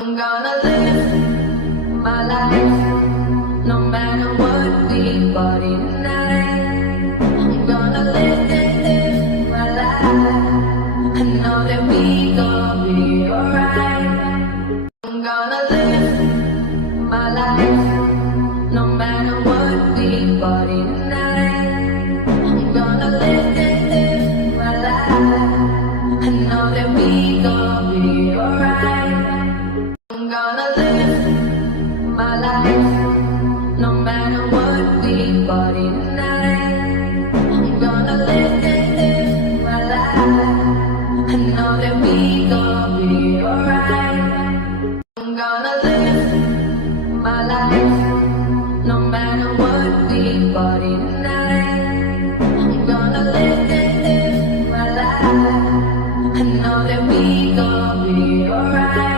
I'm gonna live my life, no matter what we party tonight. I'm gonna live my life, I know that we gon' be alright. I'm gonna live my life, no matter what we party tonight. I'm gonna live my life, I know that we gon' be alright. I'm gonna live my life, no matter what we party tonight. I'm gonna live my life, I know that we gon' be alright. I'm gonna live my life, no matter what we party tonight. I'm gonna live my life, I know that we gon' be alright.